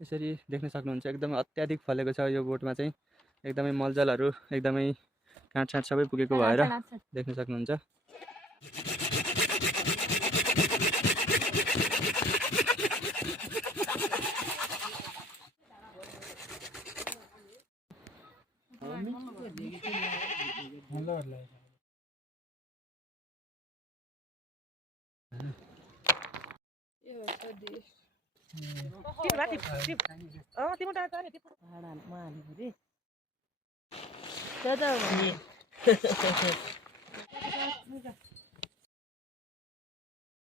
यसरी देख्न सक्नुहुन्छ एकदमै अत्याधिक फलेको छ यो बोटमा चाहिँ एकदमै मलजलहरू एकदमै काँटसाँट सबै पुगेको भएर देख्न सक्नुहुन्छ